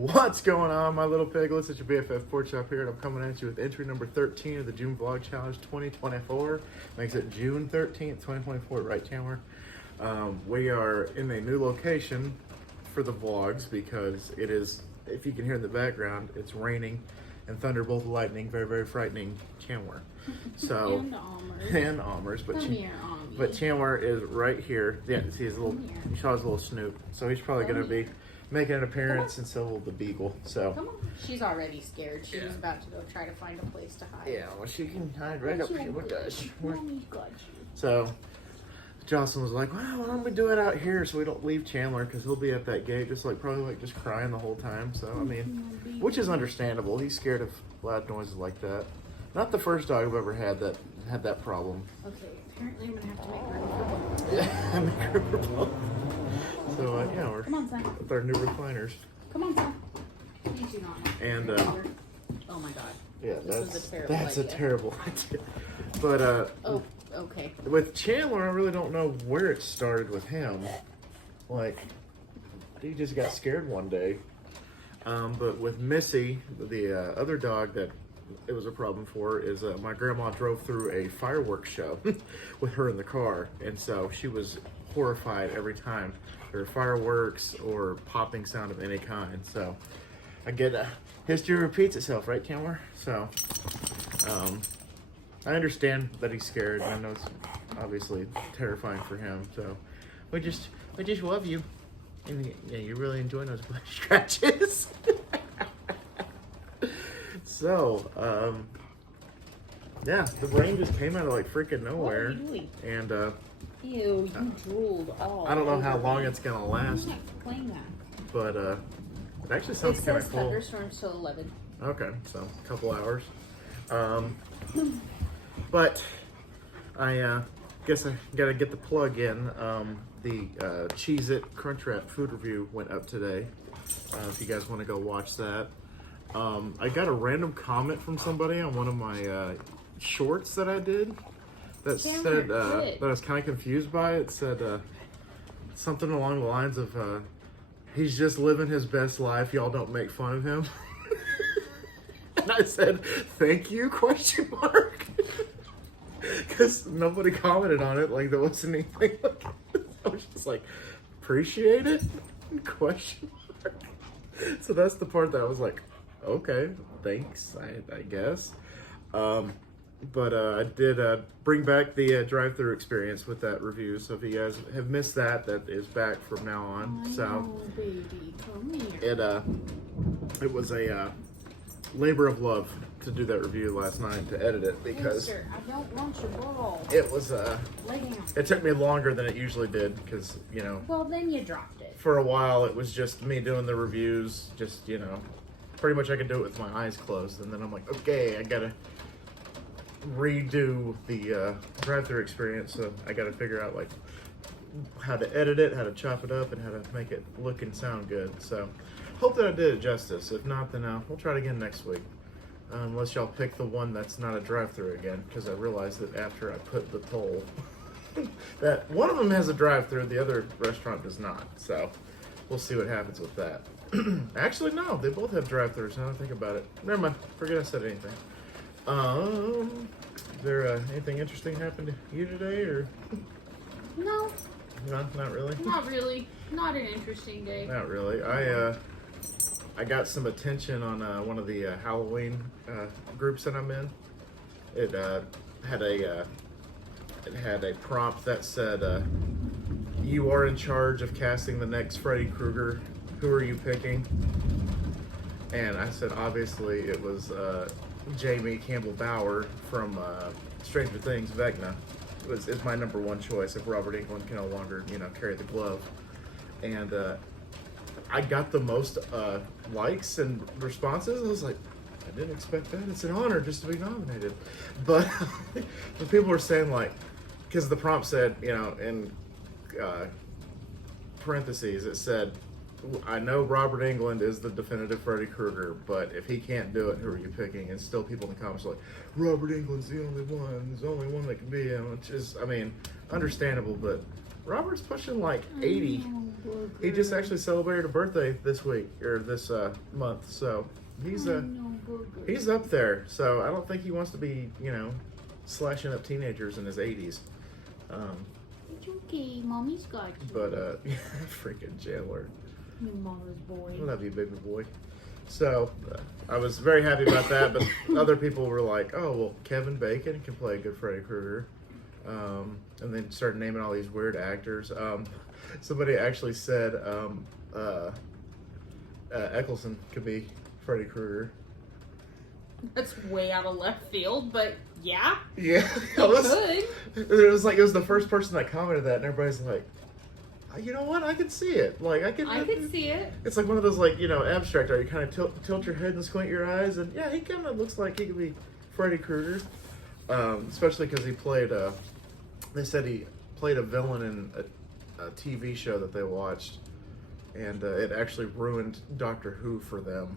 What's going on, my little piglets? It's your BFF Pork Chop here, and I'm coming at you with entry number 13 of the June Vlog Challenge 2024. Makes it June 13th, 2024, right, Chandler? We are in a new location for the vlogs because it is, if you can hear in the background, it's raining and thunderbolt lightning, very, very frightening Chandler. So, and Almers, but but Chandler is right here. Yeah, see his little, he saw his little snoot. So he's probably going to be making an appearance, and so will the beagle. So come on, she's already scared. She's about to go try to find a place to hide. yeah, well, she can hide right up here with us. Mommy's got you. So Jocelyn was like, "Well, why don't we do it out here so we don't leave Chandler because he'll be at that gate, probably just crying the whole time." So I mean, which is understandable. He's scared of loud noises like that. Not the first dog I've ever had that problem. Okay, apparently I'm gonna have to make room for both. Yeah, make room for both. So yeah, we're Come on, son. with our new recliners. Come on, son. You do not. And oh my god. yeah, This that's a idea. terrible idea. But Oh, okay. with Chandler, I really don't know where it started with him. Like, he just got scared one day. But with Missy, the other dog that it was a problem for, is my grandma drove through a fireworks show with her in the car. And so she was horrified every time there were fireworks or popping sound of any kind. So I get history repeats itself, right, Chandler? So I understand that he's scared. I know it's obviously terrifying for him. So we just love you, and yeah, you really enjoy those black scratches. So yeah, the rain just came out of like freaking nowhere. What are you doing? And Ew, you drooled all I don't know how over long me. it's gonna last, I'm not playing that. but it actually It sounds kind says of cool. thunderstorms till 11. Okay, so a couple hours. But I guess I gotta get the plug in. The Cheez-It Crunchwrap food review went up today. If you guys want to go watch that. I got a random comment from somebody on one of my shorts that I did that said that I was kind of confused by. It said something along the lines of he's just living his best life, y'all don't make fun of him. And I said, thank you, question mark. Because nobody commented on it, like there wasn't anything like it. I was just like, appreciate it, question mark. So that's the part that I was like, okay, thanks, I guess. But I did bring back the drive-through experience with that review. So if you guys have missed that, that is back from now on. So Baby, come here. it was a labor of love to do that review last night, to edit it, because Mister, I don't want your ball. it was Lay down. it took me longer than it usually did, because you know, Well, then you dropped it. for a while it was just me doing the reviews, just, you know, pretty much I could do it with my eyes closed, and then I'm like, okay, I gotta redo the drive-through experience, so I gotta figure out like how to edit it, how to chop it up, and how to make it look and sound good. So hope that I did it justice. If not, then we'll try it again next week, unless y'all pick the one that's not a drive-through again, because I realized that after I put the poll that one of them has a drive-through, the other restaurant does not. So we'll see what happens with that. Actually, no, they both have drive-throughs. Now that I think about it, never mind. Forget I said anything. Is there anything interesting happened to you today, or No, no? Not really. not really. Not an interesting day. Not really. I got some attention on one of the Halloween groups that I'm in. It had a prompt that said, "You are in charge of casting the next Freddy Krueger. Who are you picking?" And I said, obviously, it was Jamie Campbell Bower from Stranger Things, Vecna. Is my number one choice if Robert Englund can no longer, you know, carry the glove. And I got the most likes and responses. I was like, I didn't expect that. It's an honor just to be nominated. But the people were saying, like, because the prompt said, you know, in parentheses, it said, I know Robert Englund is the definitive Freddy Krueger, but if he can't do it, who are you picking? And still people in the comments are like, Robert Englund's the only one. There's only one that can be him, which is, I mean, understandable, but Robert's pushing like 80. He just actually celebrated a birthday this week or this month, so he's up there. So I don't think he wants to be, slashing up teenagers in his 80s. It's okay, mommy's got you. But freaking Jailer. Your mama's boy. I love you, baby boy. So I was very happy about that, but other people were like, "Oh, well, Kevin Bacon can play a good Freddy Krueger," and then started naming all these weird actors. Somebody actually said Eccleston could be Freddy Krueger. That's way out of left field, but yeah. Yeah, it was like it was the first person that commented that, and everybody's like, "You know what? I can see it. Like I can see it. It's like one of those abstract art. You kind of tilt your head and squint your eyes, and yeah, he kind of looks like he could be Freddy Krueger, especially because he played. They said he played a villain in a TV show that they watched, and it actually ruined Doctor Who for them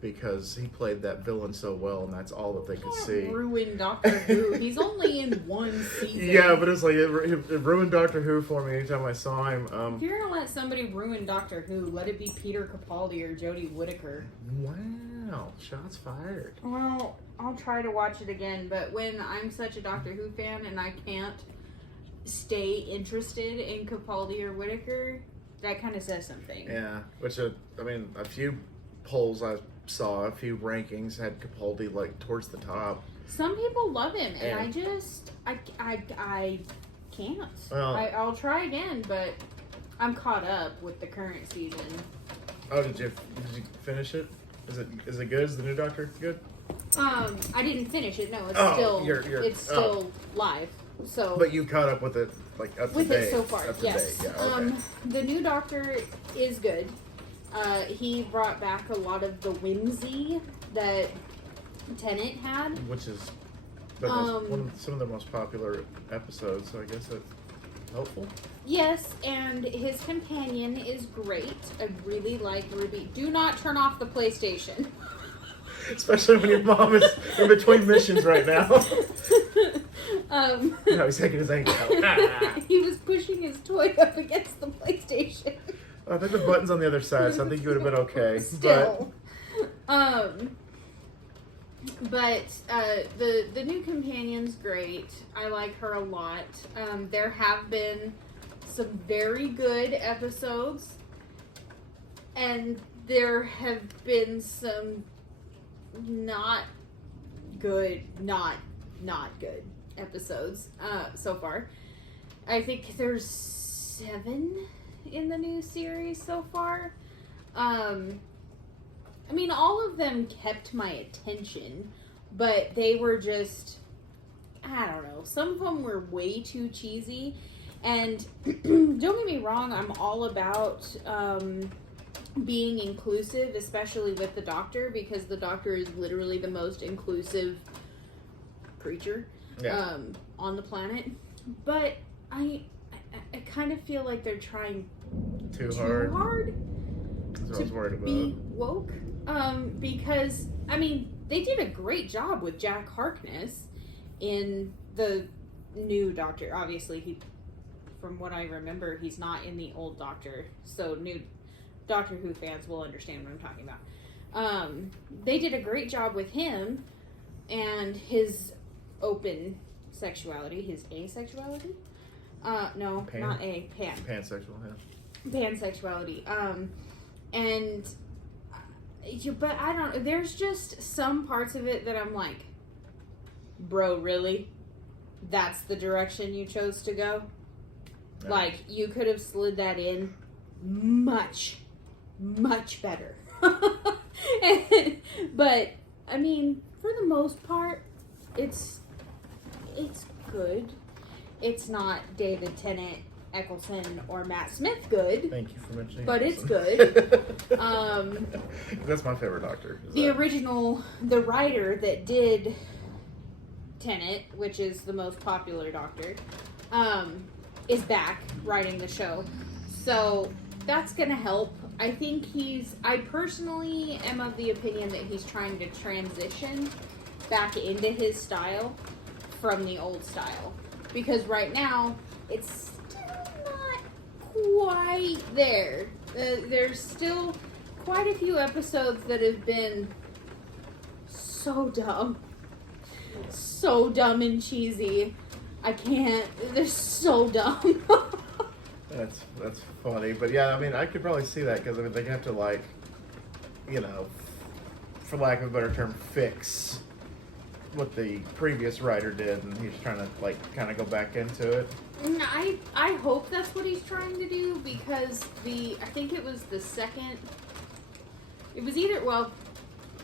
because he played that villain so well, and that's all that they could see. Ruined Doctor Who. He's only in one season. Yeah, but it's like it ruined Doctor Who for me anytime I saw him. If you're gonna let somebody ruin Doctor Who, let it be Peter Capaldi or Jodie Whittaker. Wow, shots fired. Well, I'll try to watch it again, but when I'm such a Doctor Who fan and I can't stay interested in Capaldi or Whittaker, that kind of says something. Yeah, which a few polls I saw, a few rankings had Capaldi towards the top. Some people love him, and I can't. Well, I'll try again, but I'm caught up with the current season. Oh, did you finish it? Is it good? Is the new Doctor good? I didn't finish it. No, it's still live. So, but you caught up with it up to date. It so far. Yes. Yeah, okay. The new Doctor is good. He brought back a lot of the whimsy that Tennant had, which is some of the most popular episodes. So I guess that's helpful. Yes, and his companion is great. I really like Ruby. Do not turn off the PlayStation. Especially when your mom is in between missions right now. No, he's taking his anger out. He was pushing his toy up against the PlayStation. I think the button's on the other side, so I think you would have been okay. Still. But the new companion's great. I like her a lot. There have been some very good episodes, and there have been some not good episodes so far. I think there's 7 in the new series so far. All of them kept my attention, but they were just, I don't know, some of them were way too cheesy. And don't get me wrong, I'm all about being inclusive, especially with the Doctor, because the Doctor is literally the most inclusive creature on the planet. But I kind of feel like they're trying too hard That's what I was worried about. Be woke. Because they did a great job with Jack Harkness in the new Doctor. Obviously, from what I remember, he's not in the old Doctor. So new Doctor Who fans will understand what I'm talking about. They did a great job with him and his open sexuality, his asexuality. No, not a pan. Pansexual, yeah. Pansexuality. But I don't. There's just some parts of it that I'm like, bro, really? That's the direction you chose to go? Yeah. Like, you could have slid that in much, much better. But for the most part, it's good. It's not David Tennant, Eccleston, or Matt Smith good. Thank you for mentioning but Eccleston. It's good. That's my favorite Doctor. The writer that did Tennant, which is the most popular Doctor, is back writing the show. So that's going to help. I personally am of the opinion that he's trying to transition back into his style from the old style. Because right now, it's still not quite there. There's still quite a few episodes that have been so dumb. So dumb and cheesy. I can't. They're so dumb. That's funny, but yeah, I mean, I could probably see that because I mean, they have to like, for lack of a better term, fix what the previous writer did, and he's trying to like kind of go back into it. I hope that's what he's trying to do because I think it was the second. It was either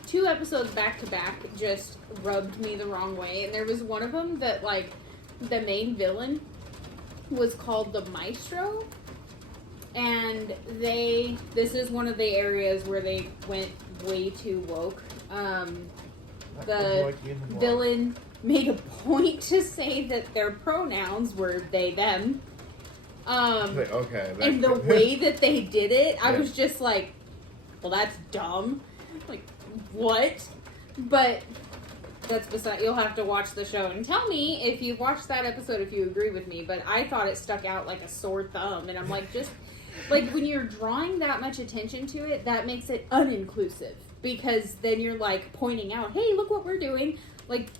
2 episodes back to back just rubbed me the wrong way, and there was one of them that like the main villain was called the Maestro, and this is one of the areas where they went way too woke. The villain made a point to say that their pronouns were they them. Okay. And the way that they did it, I Yeah. was just like, well, that's dumb. Like, what? But that's beside. You'll have to watch the show and tell me if you watched that episode if you agree with me. But I thought it stuck out like a sore thumb, and I'm like, just like when you're drawing that much attention to it, that makes it uninclusive because then you're like pointing out, hey, look what we're doing. Like,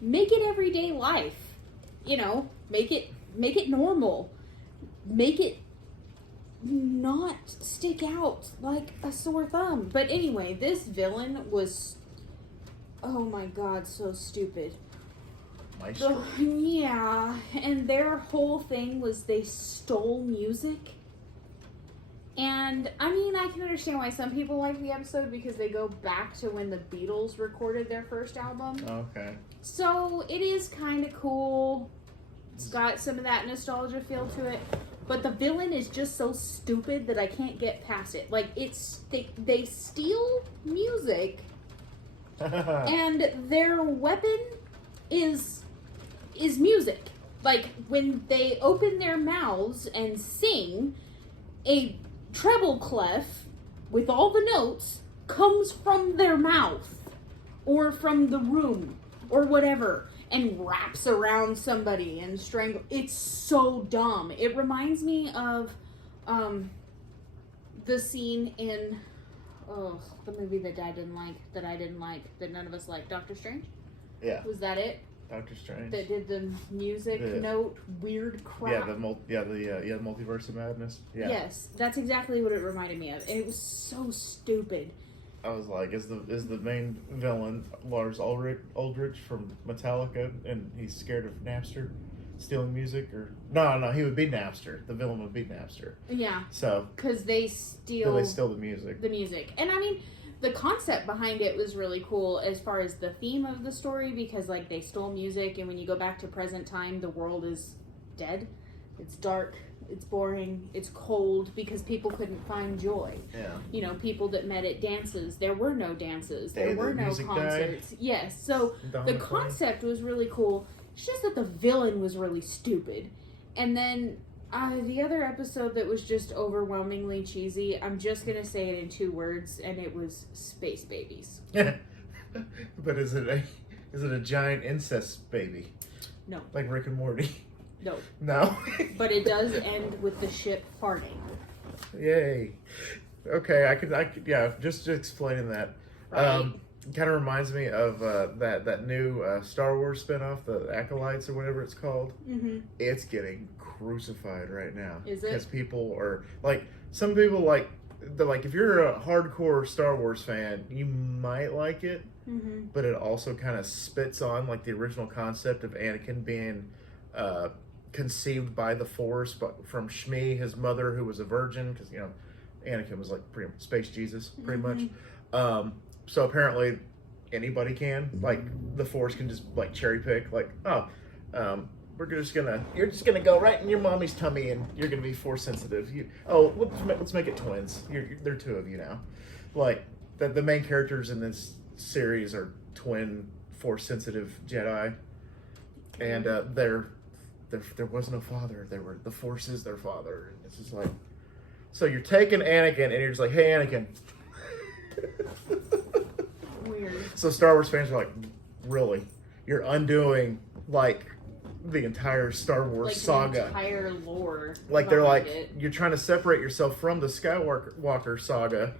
make it everyday life. Make it normal. Make it not stick out like a sore thumb. But anyway, this villain was, oh my god, so stupid. Maestro. Yeah, and their whole thing was they stole music. And, I mean, I can understand why some people like the episode because they go back to when the Beatles recorded their first album. Okay. So, it is kind of cool. It's got some of that nostalgia feel to it. But the villain is just so stupid that I can't get past it. Like, they steal music, and their weapon is music. Like, when they open their mouths and sing, a treble clef with all the notes comes from their mouth or from the room or whatever and wraps around somebody and strangle. It's so dumb. It reminds me of the scene in the movie that I didn't like that none of us liked, Doctor Strange. Yeah. Was that it? Doctor Strange. That did the music note weird crap. Yeah, the Multiverse of Madness. Yeah. Yes, that's exactly what it reminded me of. And it was so stupid. I was like, is the main villain Lars Ulrich from Metallica, and he's scared of Napster stealing music? Or no, he would be Napster. The villain would be Napster. Yeah. So because they steal the music. The music, and I mean, the concept behind it was really cool as far as the theme of the story because like they stole music, and when you go back to present time, the world is dead. It's dark. It's boring. It's cold because people couldn't find joy. Yeah. People that met at dances. There were no dances. There The were no music concerts. died. Yes. So the concept was really cool. It's just that the villain was really stupid. And then the other episode that was just overwhelmingly cheesy, I'm just going to say it in 2 words, and it was Space Babies. But is it a giant incest baby? No. Like Rick and Morty? No. No? But it does end with the ship farting. Yay. Okay, I could yeah, just explaining that. Right. Kind of reminds me of that new Star Wars spinoff, the Acolytes or whatever it's called. Mm-hmm. It's getting crucified right now. Is it? Because people are like, some people like, they're like, if you're a hardcore Star Wars fan, you might like it, Mm-hmm. but it also kind of spits on like the original concept of Anakin being conceived by the Force, but from Shmi, his mother, who was a virgin, because Anakin was like pretty space Jesus, pretty much. So apparently anybody can, like, the Force can just like cherry pick, like, you're just gonna go right in your mommy's tummy and you're gonna be Force sensitive. Let's make it twins. There are 2 of you now. Like the main characters in this series are twin Force sensitive Jedi, and there was no father. The Force is their father. And it's just like, so you're taking Anakin and you're just like, hey Anakin. Weird. So Star Wars fans are like, really? You're undoing like the entire Star Wars like saga. the entire lore. Like they're behind like, it. you're trying to separate yourself from the Skywalker saga,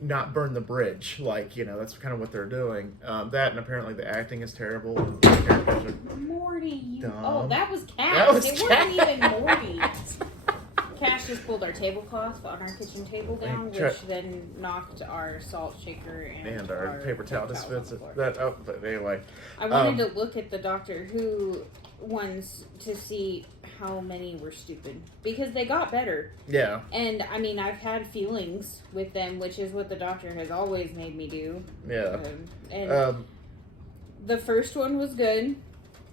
not burn the bridge. Like, you know, that's kind of what they're doing. That, and apparently the acting is terrible. And the characters are Morty, you. dumb. Oh, that was Cash. That was it Cash. wasn't even Morty. Cash just pulled our tablecloth on our kitchen table down, Hey, check. which then knocked our salt shaker and our paper towel dispenser. on the floor. That, oh, but anyway. I wanted to look at the Doctor Who ones to see how many were stupid, because they got better. Yeah. And I mean, I've had feelings with them, which is what the Doctor has always made me do. Yeah. And the first one was good.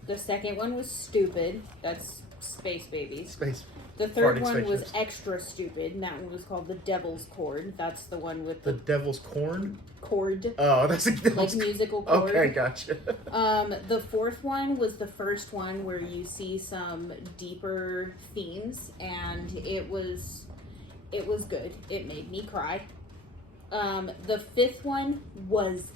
The second one was stupid. That's Space Babies. Space. The third Farting one was spaceships. extra stupid, and that one was called the Devil's Cord. That's the one with The the Devil's Corn? cord, Oh, that's a like Devil's musical cord. Okay, gotcha. The fourth one was the first one where you see some deeper themes, and it was good. It made me cry. The fifth one was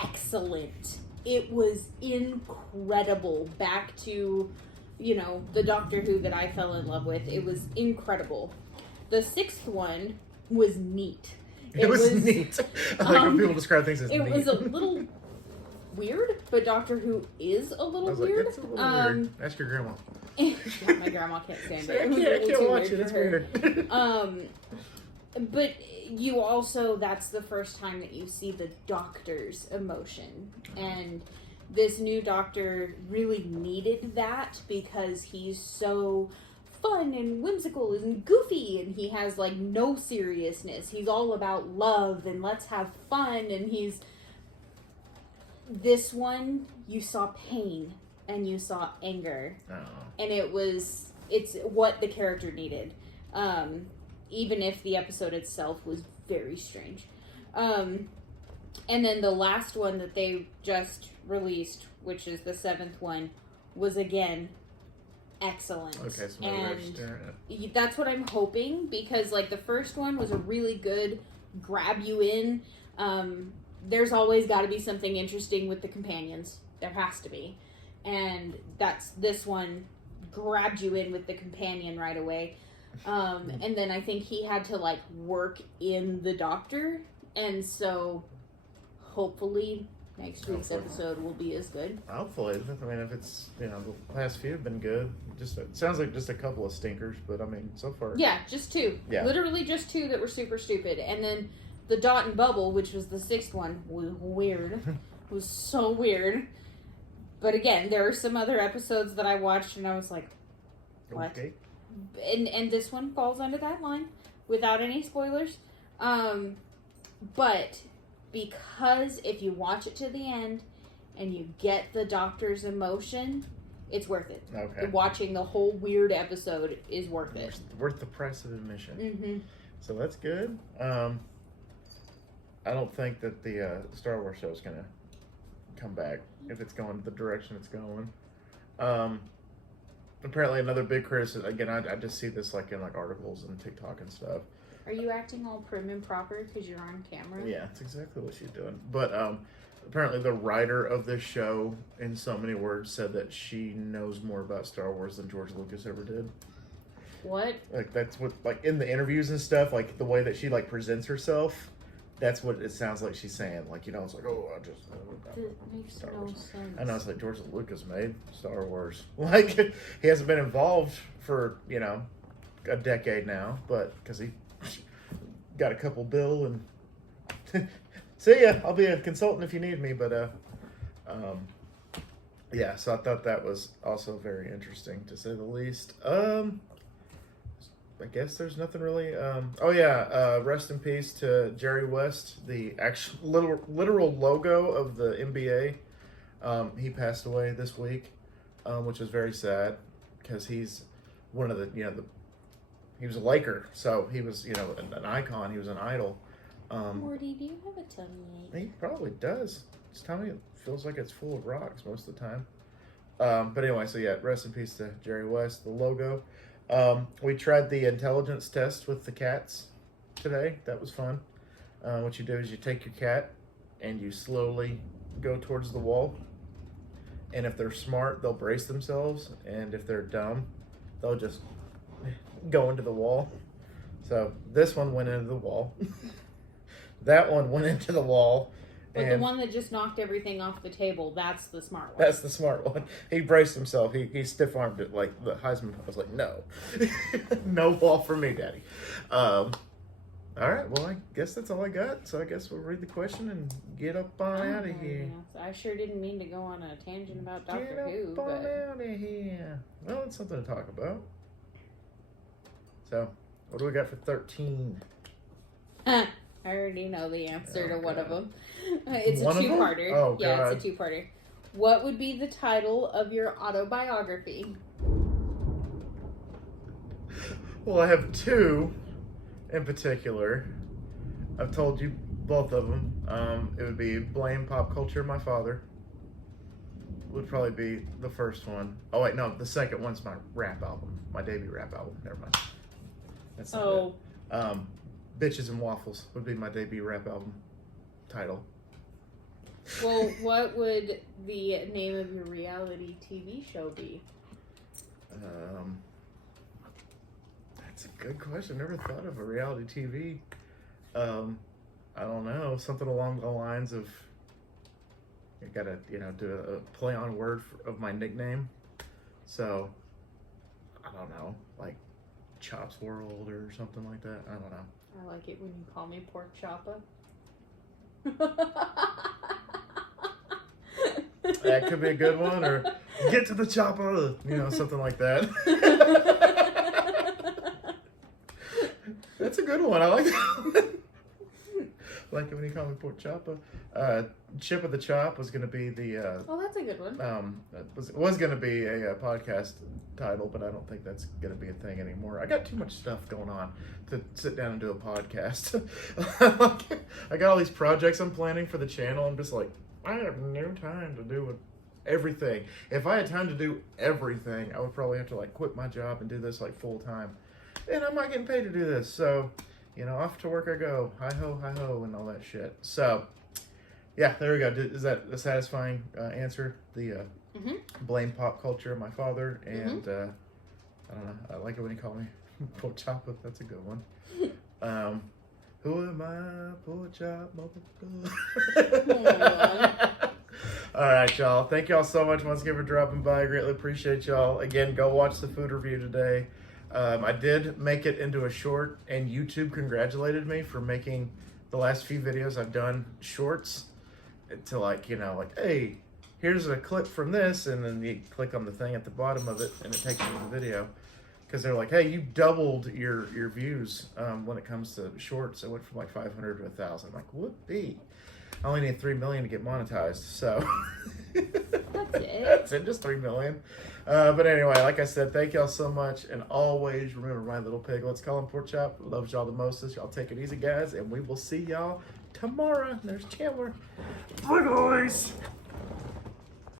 excellent. It was incredible. Back to, you know, the Doctor Who that I fell in love with. It was incredible. The sixth one was neat. It was neat. I like when people describe things as It neat. was a little weird, but Doctor Who is a I little was weird. like, it's a little weird. Ask your grandma. Yeah, my grandma can't stand Say, it. I It was a can't, little too watch it. weird It's for her. weird. But you also, that's the first time that you see the Doctor's emotion. And this new Doctor really needed that, because he's so fun and whimsical and goofy, and he has like no seriousness. He's all about love and let's have fun, and he's... This one, you saw pain and you saw anger. Oh. And it's what the character needed. Even if the episode itself was very strange. And then the last one that they just released, which is the seventh one, was again excellent. Okay, so maybe we're and staring at... that's what I'm hoping, because like the first one was a really good grab you in. There's always got to be something interesting with the companions. There has to be. And this one grabbed you in with the companion right away. And then I think he had to like work in the Doctor, and so hopefully next week's episode will be as good. Hopefully. I mean, if it's, you know, the last few have been good. Just, it sounds like just a couple of stinkers, but I mean, so far. Yeah, just two. Yeah. Literally just two that were super stupid. And then the Dot and Bubble, which was the sixth one, was weird. Was so weird. But again, there are some other episodes that I watched and I was like, what? Okay. And this one falls under that line without any spoilers. But because if you watch it to the end and you get the Doctor's emotion, it's worth it. Okay. Watching the whole weird episode is worth it. Worth the price of admission. Mm-hmm. So that's good. I don't think that the Star Wars show is going to come back if it's going the direction it's going. Apparently another big criticism, again, I just see this like in like articles and TikTok and stuff. Are you acting all prim and proper because you're on camera? Yeah, that's exactly what she's doing. But apparently the writer of this show, in so many words, said that she knows more about Star Wars than George Lucas ever did. What? Like that's what, like in the interviews and stuff, like the way that she like presents herself, that's what it sounds like she's saying. Like, you know, it's like, oh, I just That makes Star no Wars. sense. I know it's like George Lucas made Star Wars. Like he hasn't been involved for, you know, a decade now, but because he got a couple bill and see ya. I'll be a consultant if you need me. But yeah. So I thought that was also very interesting to say the least. I guess there's nothing really. Rest in peace to Jerry West, the actual literal logo of the NBA. He passed away this week, which is very sad because he's one of the, you know, he was a Laker, so he was, you know, an icon. He was an idol. Morty, do you have a tummy ache? He probably does. His tummy feels like it's full of rocks most of the time. But anyway, so yeah, rest in peace to Jerry West, the logo. We tried the intelligence test with the cats today. That was fun. What you do is you take your cat and you slowly go towards the wall And if they're smart, they'll brace themselves. And if they're dumb, they'll just go into the wall. So this one went into the wall. That one went into the wall. But the one that just knocked everything off the table, that's the smart one. That's the smart one. He braced himself. He stiff-armed it like the Heisman. I was like, no. No wall for me, Daddy. All right, well, I guess that's all I got. So I guess we'll read the question and get up on out of here. Yeah. I sure didn't mean to go on a tangent about Get Doctor Who, up on but out of here. Well, it's something to talk about. So, what do we got for 13? I already know the answer to one of God. them. It's One a of them? two-parter. Oh, yeah, God. it's a two-parter. What would be the title of your autobiography? Well, I have two in particular. I've told you both of them. It would be Blame Pop Culture My Father. Would probably be the first one. Oh, wait, no, the second one's my rap album. My debut rap album. Never mind. That's not it. Bitches and Waffles would be my debut rap album title. Well, what would the name of your reality TV show be? That's a good question. Never thought of a reality TV. I don't know. Something along the lines of, I gotta, do a play on word of my nickname. So, I don't know, like Chops World or something like that. I don't know. I like it when you call me Pork Choppa. That could be a good one, or Get to the Chopper, something like that. That's a good one. I like that. Like it when you call me Pork Chopper. Chip of the Chop was going to be the. Oh, that's a good one. Was going to be a podcast title, but I don't think that's going to be a thing anymore. I got too much stuff going on to sit down and do a podcast. I got all these projects I'm planning for the channel. I'm just like, I have no time to do everything. If I had time to do everything, I would probably have to quit my job and do this full time. And I'm not getting paid to do this, so off to work I go. Hi ho, and all that shit. So, yeah, there we go. Is that a satisfying answer? The Blame Pop Culture My Father, and I don't know. I like it when you call me Pork Chop. That's a good one. Who am I, Pork Chop, motherfucker? All right, y'all. Thank y'all so much once again for dropping by. I greatly appreciate y'all. Again, go watch the food review today. I did make it into a short, and YouTube congratulated me for making the last few videos I've done shorts to hey, here's a clip from this, and then you click on the thing at the bottom of it, and it takes you to the video. Because they're like, hey, you doubled your views when it comes to shorts. It went from 500 to 1,000. I'm like, whoopee. I only need 3 million to get monetized, so. That's it. That's it, just 3 million. But anyway, like I said, thank y'all so much. And always remember my little piglets, call him Pork Chop, loves y'all the mostest. Y'all take it easy, guys, and we will see y'all tomorrow. There's Chandler. Bye, guys.